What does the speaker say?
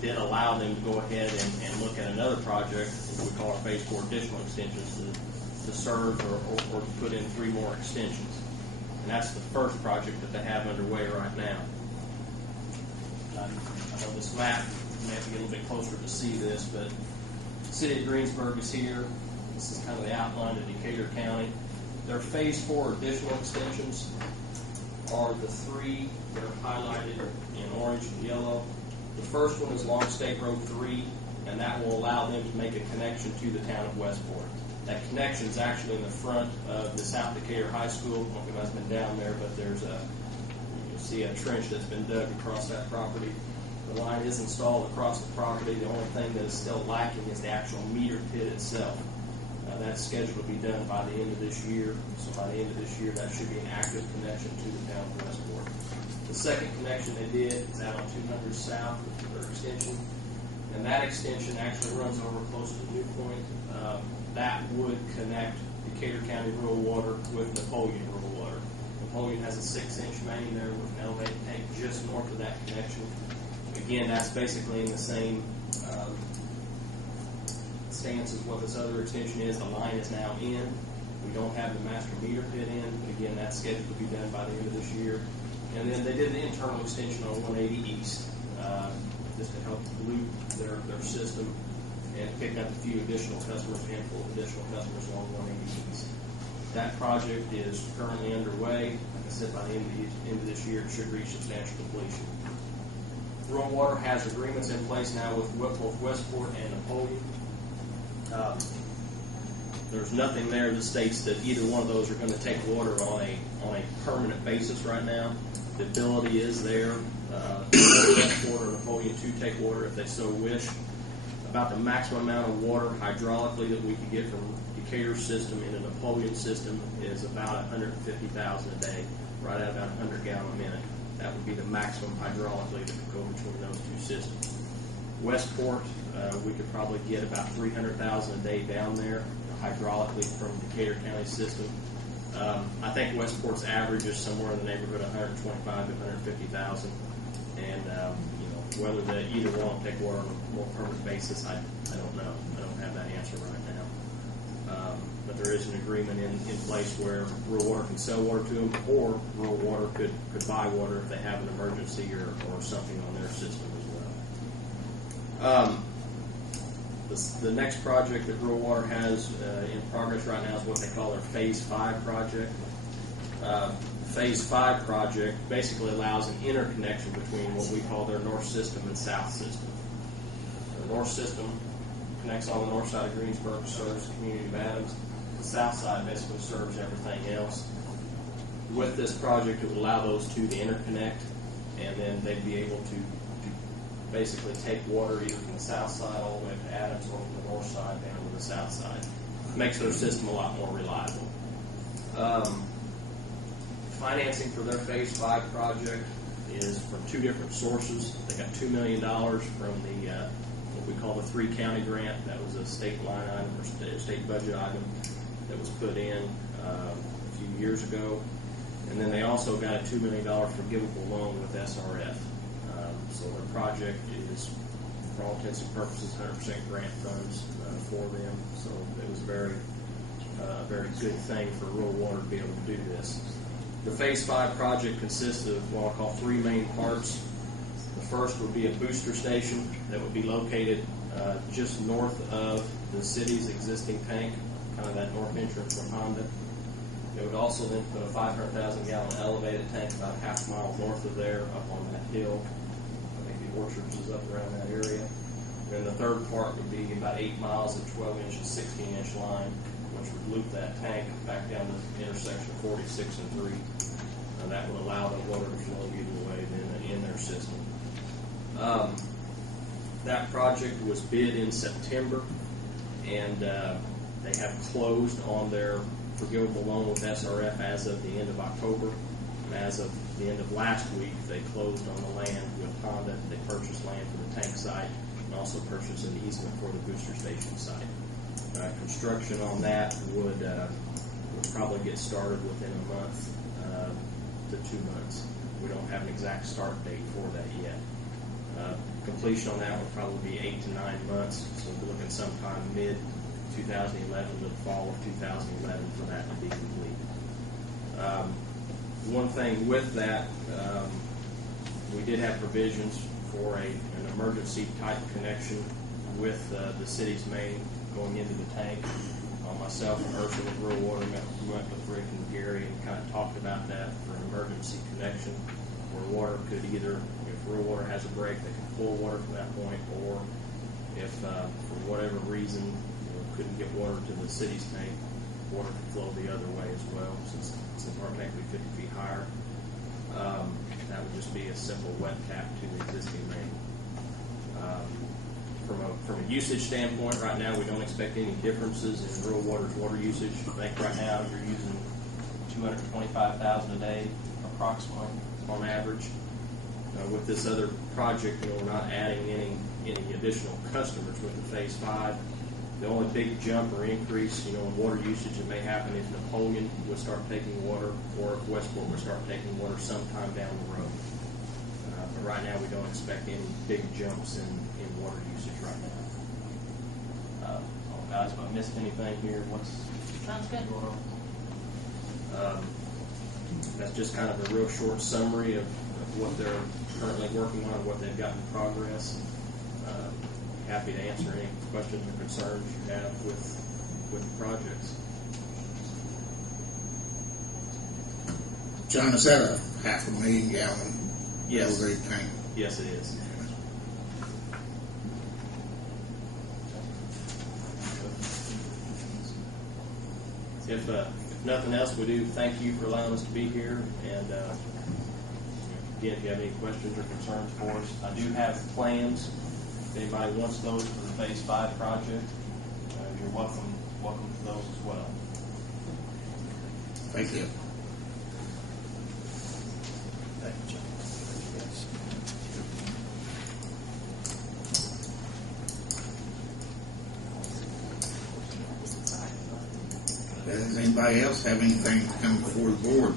did allow them to go ahead and look at another project, which we call our Phase 4 additional extensions, to serve or to put in 3 more extensions. And that's the first project that they have underway right now. I know this map, you may have to get a little bit closer to see this, but the city of Greensburg is here. This is kind of the outline of Decatur County. Their Phase 4 additional extensions are the 3 that are highlighted in orange and yellow. The first one is Long State Road 3, and that will allow them to make a connection to the town of Westport. That connection is actually in the front of the South Decatur High School. I don't know if anybody's been down there, but you'll see a trench that's been dug across that property. The line is installed across the property. The only thing that is still lacking is the actual meter pit itself. That's scheduled to be done by the end of this year. So by the end of this year, that should be an active connection to the town of Westport. The second connection they did is out on 200 South, which is their extension. And that extension actually runs over close to New Point. That would connect Decatur County Rural Water with Napoleon Rural Water. Napoleon has a 6-inch main there with an elevated tank just north of that connection. Again, that's basically in the same stance as what this other extension is. The line is now in. We don't have the master meter pit in, but again, that's scheduled to be done by the end of this year. And then they did the internal extension on 180 East, just to help loop their system and pick up a few additional customers, a handful of additional customers along 180 East. That project is currently underway. Like I said, by the end of this year, it should reach substantial completion. Rural Water has agreements in place now with both Westport and Napoleon. There's nothing there that states that either one of those are going to take water on a permanent basis right now. The ability is there for Westport or Napoleon to take water if they so wish. About the maximum amount of water hydraulically that we could get from Decatur's system in a Napoleon system is about 150,000 a day, right at about 100 gallons a minute. That would be the maximum hydraulically that could go between those two systems. Westport, we could probably get about 300,000 a day down there hydraulically from Decatur County system. I think Westport's average is somewhere in the neighborhood of 125 to 150,000, and whether either one will take water on a more permanent basis, I don't know. I don't have that answer right now. But there is an agreement in place where Rural Water can sell water to them, or Rural Water could buy water if they have an emergency or something on their system as well. The next project that Rural Water has in progress right now is what they call their Phase 5 project. Phase 5 project basically allows an interconnection between what we call their north system and south system. The north system connects on the north side of Greensburg, serves the community of Adams. The south side basically serves everything else. With this project, it will allow those two to interconnect, and then they'd be able to basically take water either from the south side all the way to Adams or from the north side down to the south side. Makes their system a lot more reliable. Financing for their Phase 5 project is from 2 different sources. They got $2 million from the what we call the 3-county grant. That was a state line item or state budget item that was put in a few years ago. And then they also got a $2 million forgivable loan with SRF. So their project is, for all intents and purposes, 100% grant funds for them. So it was a very good thing for Rural Water to be able to do this. The Phase 5 project consists of what I'll call 3 main parts. The first would be a booster station that would be located just north of the city's existing tank, kind of that north entrance from Honda. It would also then put a 500,000 gallon elevated tank about a half mile north of there up on that hill. I think the Orchards is up around that area. And the third part would be about 8 miles of 12-inch and 16-inch line, which would loop that tank back down the intersection of 46 and 3. And that would allow the water to flow either way then in their system. That project was bid in September, and they have closed on their forgivable loan with SRF as of the end of October. And as of the end of last week, they closed on the land with Honda. They purchased land for the tank site and also purchased an easement for the booster station site. Construction on that would probably get started within a month to 2 months. We don't have an exact start date for that yet. Completion on that would probably be 8 to 9 months, so we're looking sometime mid-2011 to the fall of 2011 for that to be complete. One thing with that, we did have provisions for an emergency type connection with the city's main going into the tank. Myself and Ursula with Rural Water met with Rick and Gary and kind of talked about that for an emergency connection where water could either, if Rural Water has a break, they can pull water from that point, or if for whatever reason couldn't get water to the city's tank, water could flow the other way as well, since our tank would be 50 feet higher. That would just be a simple wet tap to the existing main. From a usage standpoint, right now we don't expect any differences in Rural Water's water usage. I think right now you're using 225,000 a day approximately on average. With this other project, we're not adding any additional customers with the Phase 5. The only big jump or increase, in water usage that may happen if Napoleon would start taking water, or if Westport would start taking water sometime down the road. But right now, we don't expect any big jumps in water usage right now. Guys, if I missed anything here, Sounds good. going on? That's just kind of a real short summary of what they're currently working on, what they've got in progress. Happy to answer any questions or concerns you have with the projects. John, is that a 500,000 gallon Yes. LV tank? Yes, it is. If nothing else, we do thank you for allowing us to be here. And again, if you have any questions or concerns for us, I do have plans. If anybody wants those for the Phase 5 project, you're welcome to those as well. Thank you. Thank you, John. Does anybody else have anything to come before the board?